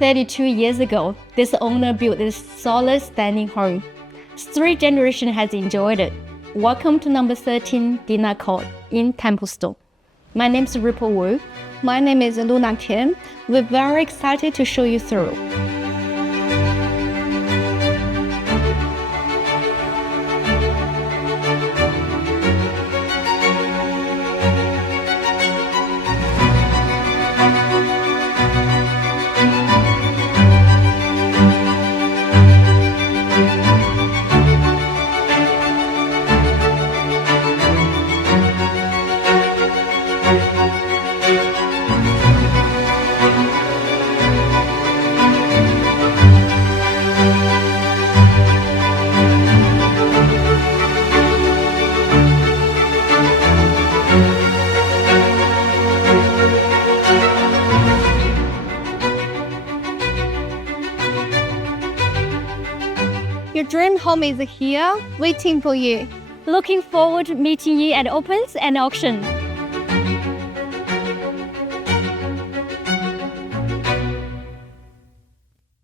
32 years ago, this owner built this solid standing home. 3 generations has enjoyed it. Welcome to number 13 Dena Court in Templestowe. My name is Ripple Wu. My name is Luna Kim. We're very excited to show you through. Your dream home is here, waiting for you. Looking forward to meeting you at opens and auction.